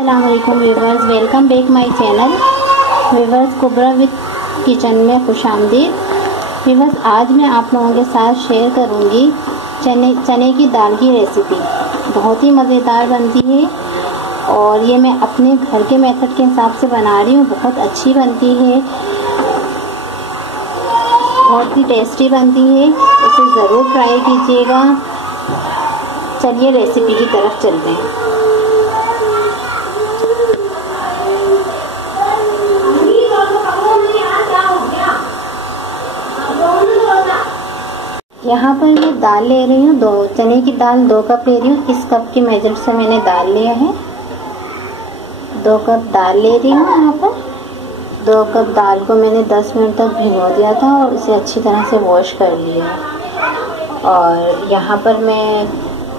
अस्सलाम वालेकुम viewers, welcome back my channel viewers. Kubra with kitchen में खुश आमदीद व्यूवर्स। आज मैं आप लोगों के साथ शेयर करूंगी चने की दाल की रेसिपी। बहुत ही मज़ेदार बनती है और ये मैं अपने घर के मेथड के हिसाब से बना रही हूँ। बहुत अच्छी बनती है, बहुत ही टेस्टी बनती है, इसे ज़रूर ट्राई कीजिएगा। चलिए रेसिपी की तरफ चलते हैं। यहाँ पर मैं दाल ले रही हूँ, दो चने की दाल 2 कप ले रही हूँ। इस कप की मेजर से मैंने दाल लिया है। 2 कप दाल ले रही हूँ। यहाँ पर 2 कप दाल को मैंने 10 मिनट तक भिगो दिया था और इसे अच्छी तरह से वॉश कर लिया। और यहाँ पर मैं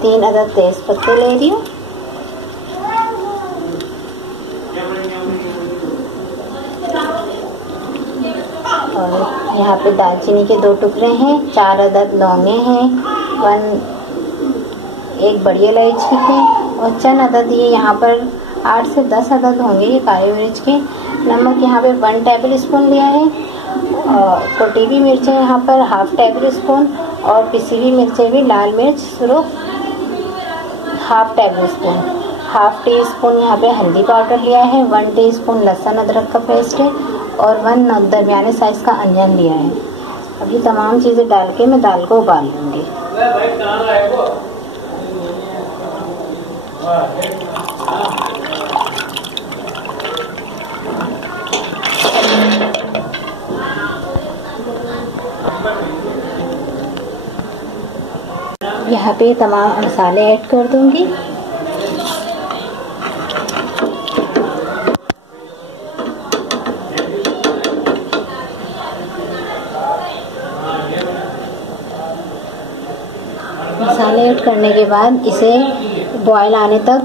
3 अदद तेज पत्ते ले रही हूँ। और यहाँ पे दालचीनी के 2 टुकड़े हैं, 4 अदद लौंगे हैं, 1 बड़ी इलायची है और चंद अदद, ये यहाँ पर 8 से 10 अदद होंगे ये काली मिर्च के। नमक यहाँ पे 1 टेबल स्पून लिया है। और कटी हुई मिर्चें यहाँ पर 1/2 टेबल स्पून और पिसी हुई मिर्चें भी लाल मिर्च सिर्फ 1/2 टेबल स्पून। 1/2 टी स्पून यहाँ पे हल्दी पाउडर लिया है। 1 टीस्पून लहसुन अदरक का पेस्ट है और 1 दरमियाने साइज का अनियन लिया है। अभी तमाम चीज़ें डाल के मैं दाल को उबाल लूँगी। यहाँ पे तमाम मसाले ऐड कर दूँगी। मसाले ऐड करने के बाद इसे बॉयल आने तक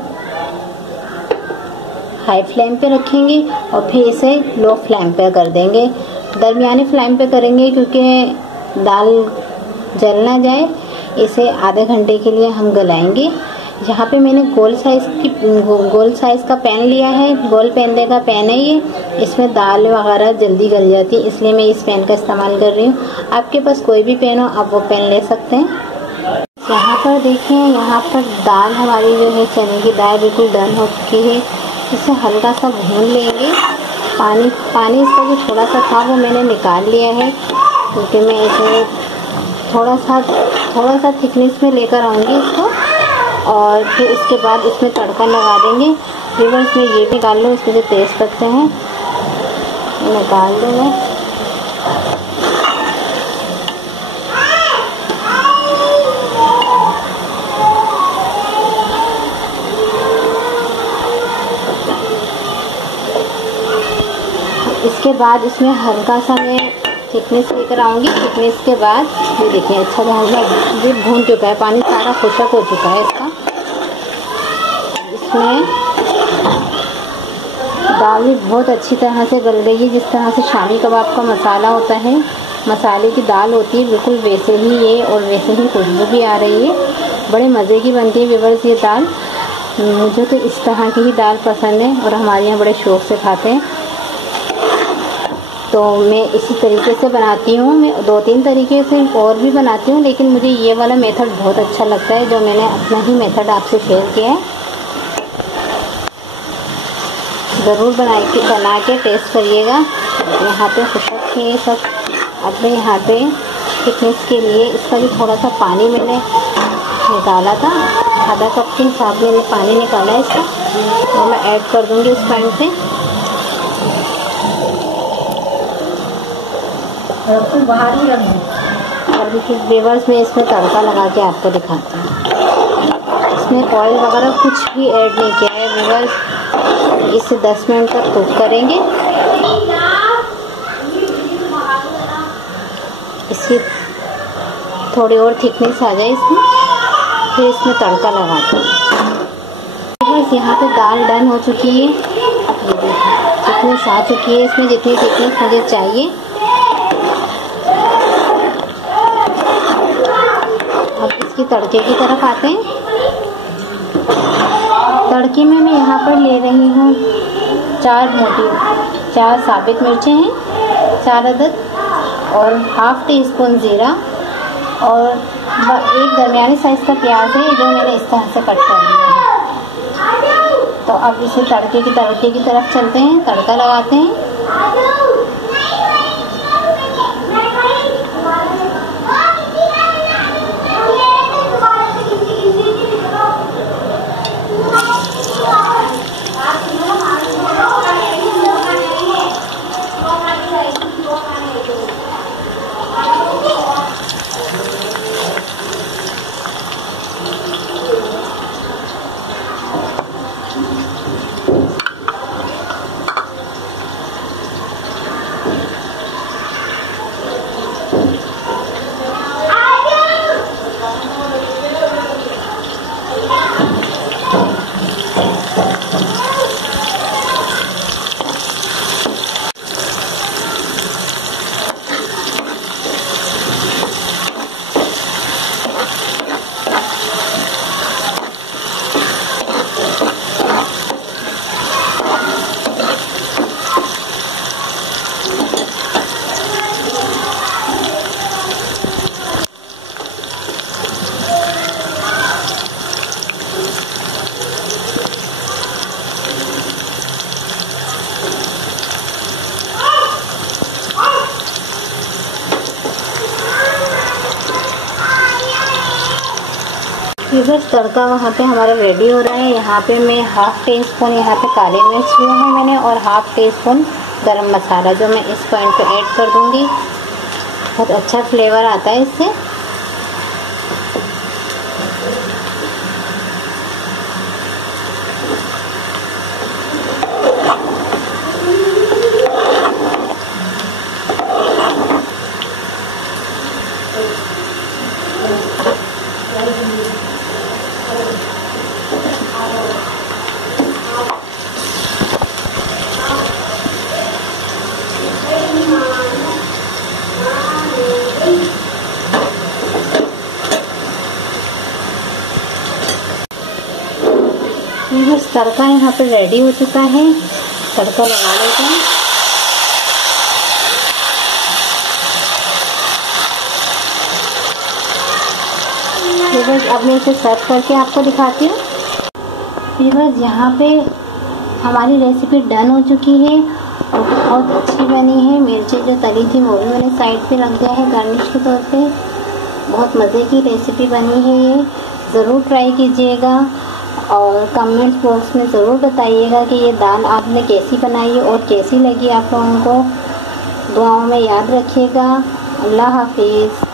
हाई फ्लेम पे रखेंगे और फिर इसे लो फ्लेम पे कर देंगे। दरमियानी फ्लेम पे करेंगे क्योंकि दाल जल ना जाए। इसे आधे घंटे के लिए हम गलाएंगे। यहाँ पे मैंने गोल साइज़ का पैन लिया है। गोल पैन का पैन है ये। इसमें दाल वगैरह जल्दी गल जाती है, इसलिए मैं इस पैन का इस्तेमाल कर रही हूँ। आपके पास कोई भी पैन हो आप वो पैन ले सकते हैं। यहाँ पर देखें, यहाँ पर दाल हमारी जो है चने की दाल बिल्कुल डन हो चुकी है। इसे हल्का सा भून लेंगे। पानी इसका जो थोड़ा सा था वो मैंने निकाल लिया है क्योंकि मैं इसे थोड़ा सा थिकनेस में लेकर आऊँगी इसको। और फिर इसके बाद इसमें तड़का लगा देंगे। व्यूअर्स में ये भी डाल लो, इसमें जो तेज पत्ते हैं निकाल दूँ मैं। इसके बाद इसमें हल्का सा मैं थिकनेस लेकर आऊँगी। थिकनेस के बाद ये देखिए अच्छा दाल भी भून चुका है, पानी सारा खुशक हो चुका है इसका। इसमें दाल भी बहुत अच्छी तरह से गल गई है। जिस तरह से शामी कबाब का मसाला होता है, मसाले की दाल होती है, बिल्कुल वैसे ही ये और वैसे ही खुशबू भी आ रही है। बड़े मज़े की बनती है व्यूअर्स ये दाल। मुझे तो इस तरह की ही दाल पसंद है और हमारे यहाँ बड़े शौक़ से खाते हैं। तो मैं इसी तरीके से बनाती हूँ। मैं 2-3 तरीके से और भी बनाती हूँ, लेकिन मुझे ये वाला मेथड बहुत अच्छा लगता है जो मैंने अपना ही मेथड आपसे शेयर किया है। ज़रूर बना के टेस्ट करिएगा। यहाँ पे खुशक है सब। अब मैं यहाँ पे थिकनेस के लिए इसका भी थोड़ा सा पानी मैंने निकाला था। आधा कप के हिसाब में मैंने पानी निकाला है इसका, तो मैं ऐड कर दूँगी इस पैन से। बाहर ही रख दूँ। और देखिए व्यूअर्स में इसमें तड़का लगा के आपको दिखाती हूँ। इसमें ऑयल वगैरह कुछ भी ऐड नहीं किया है व्यूअर्स। इसे 10 मिनट तक कुक करेंगे। इसकी थोड़ी और थिकनेस आ जाए इसमें, फिर इसमें तड़का लगाते हैं। बस यहाँ पे दाल डन हो चुकी है। ये देखिए थिकनेस आ चुकी है इसमें, जितनी थिकनेस मुझे चाहिए। अब इसकी तड़के की तरफ आते हैं। तड़के में मैं यहाँ पर ले रही हूँ 4 साबित मिर्चें हैं, 4 अदद, और हाफ टी स्पून ज़ीरा, और एक दरमियानी साइज़ का प्याज है जो मैंने इस तरह से कट कर लिया है। तो अब इसे तड़के की तरफ चलते हैं, तड़का लगाते हैं। बस तड़का वहाँ पे हमारा रेडी हो रहा है। यहाँ पे मैं हाफ टी स्पून यहाँ पे काली मिर्च लिया है मैंने, और हाफ टी स्पून गरम मसाला जो मैं इस पॉइंट पे ऐड कर दूँगी। बहुत अच्छा फ्लेवर आता है इससे। बस तड़का यहाँ पे रेडी हो चुका है, तड़का लगा लेते हैं। बस अब मैं इसे सर्व करके आपको दिखाती हूँ। बस यहाँ पे हमारी रेसिपी डन हो चुकी है और बहुत अच्छी बनी है। मिर्ची जो तली थी वो भी मैंने साइड पे रख दिया है गार्निश के तौर पे। बहुत मज़े की रेसिपी बनी है ये, ज़रूर ट्राई कीजिएगा और कमेंट्स बॉक्स में ज़रूर बताइएगा कि ये दाल आपने कैसी बनाई और कैसी लगी आप लोगों को। दुआओं में याद रखिएगा। अल्लाह हाफिज़।